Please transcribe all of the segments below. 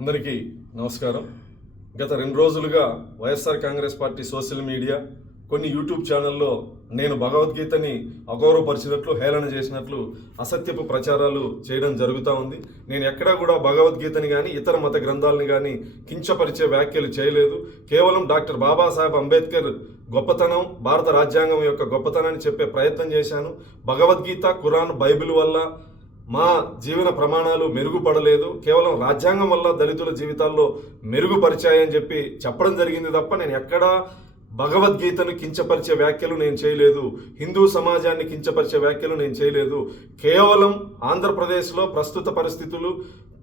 అందరికీ నమస్కారం. గత 2 రోజులుగా YSR Congress party social media కొన్ని యూట్యూబ్ ఛానల్లో నేను భగవద్గీతని అగౌరవపరిచినట్లు, హేళన చేసినట్లు అసత్యపు ప్రచారాలు చేయడం జరుగుతూ ఉంది. నేను ఎక్కడా కూడా భగవద్గీతని కానీ ఇతర మత గ్రంథాలని కానీ కించపరిచే వ్యాఖ్యలు చేయలేదు. కేవలం డాక్టర్ బాబాసాహెబ్ అంబేద్కర్ గొప్పతనం, భారత రాజ్యాంగం యొక్క గొప్పతనాన్ని చెప్పే ప్రయత్నం చేశాను. భగవద్గీత, ఖురాన్, బైబిల్ వల్ల మా జీవన ప్రమాణాలు మెరుగుపడలేదు, కేవలం రాజ్యాంగం వల్ల దళితుల జీవితాల్లో మెరుగుపరిచాయని చెప్పి చెప్పడం జరిగింది తప్ప నేను ఎక్కడా భగవద్గీతను కించపరిచే వ్యాఖ్యలు నేను చేయలేదు. హిందూ సమాజాన్ని కించపరిచే వ్యాఖ్యలు నేను చేయలేదు. కేవలం ఆంధ్రప్రదేశ్లో ప్రస్తుత పరిస్థితులు,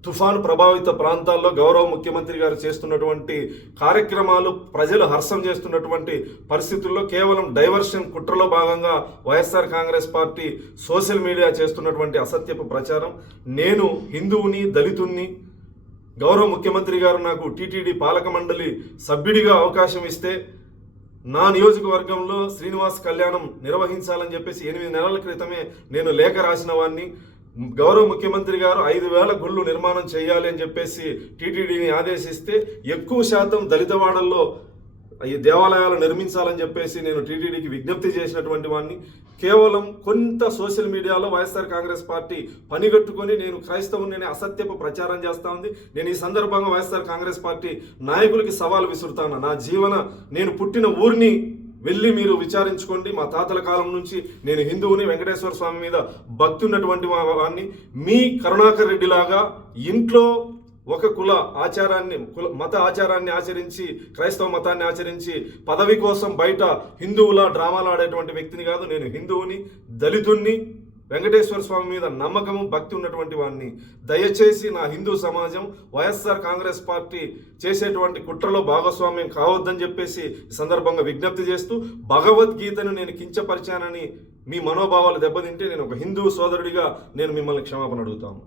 తుఫాను ప్రభావిత ప్రాంతాల్లో గౌరవ ముఖ్యమంత్రి గారు చేస్తున్నటువంటి కార్యక్రమాలు, ప్రజలు హర్షం చేస్తున్నటువంటి పరిస్థితుల్లో కేవలం డైవర్షన్ కుట్రలో భాగంగా YSR Congress party social media చేస్తున్నటువంటి అసత్యపు ప్రచారం. నేను హిందువుని, దళితుణ్ణి. గౌరవ ముఖ్యమంత్రి గారు నాకు టీటీడీ పాలక మండలి సభ్యుడిగా అవకాశం ఇస్తే నా నియోజకవర్గంలో శ్రీనివాస్ కళ్యాణం నిర్వహించాలని చెప్పేసి 8 నెలల క్రితమే నేను లేఖ రాసిన వాడిని. గౌరవ ముఖ్యమంత్రి గారు 5,000 గుళ్ళు నిర్మాణం చేయాలి అని చెప్పేసి టీటీడీని ఆదేశిస్తే ఎక్కువ శాతం దళితవాడల్లో ఈ దేవాలయాలు నిర్మించాలని చెప్పేసి నేను టీటీడీకి విజ్ఞప్తి చేసినటువంటి వాడిని. కేవలం కొంత సోషల్ మీడియాలో వైఎస్ఆర్ కాంగ్రెస్ పార్టీ పనిగట్టుకొని నేను క్రైస్తవుని అసత్యపు ప్రచారం చేస్తా ఉంది. నేను ఈ సందర్భంగా వైఎస్ఆర్ కాంగ్రెస్ పార్టీ నాయకులకి సవాల్ విసురుతాను. నేను పుట్టిన ఊరిని వెళ్ళి మీరు విచారించుకోండి. మా తాతల కాలం నుంచి నేను హిందువుని, వెంకటేశ్వర స్వామి మీద భక్తి ఉన్నటువంటి వాడిని. మీ కరుణాకర్ రెడ్డి లాగా ఇంట్లో ఒక మత ఆచారాన్ని ఆచరించి, క్రైస్తవ మతాన్ని ఆచరించి పదవి కోసం బయట హిందువుల డ్రామాలు ఆడేటువంటి వ్యక్తిని కాదు. నేను హిందువుని, దళితుణ్ణి, వెంకటేశ్వర స్వామి మీద నమ్మకము, భక్తి ఉన్నటువంటి వాడిని. దయచేసి నా హిందూ సమాజం వైఎస్ఆర్ కాంగ్రెస్ పార్టీ చేసేటువంటి కుట్రలో భాగస్వామ్యం కావద్దని చెప్పేసి ఈ సందర్భంగా విజ్ఞప్తి చేస్తూ, భగవద్గీతను నేను కించపరిచానని మీ మనోభావాలు దెబ్బతింటే నేను ఒక హిందూ సోదరుడిగా నేను మిమ్మల్ని క్షమాపణ అడుగుతాను.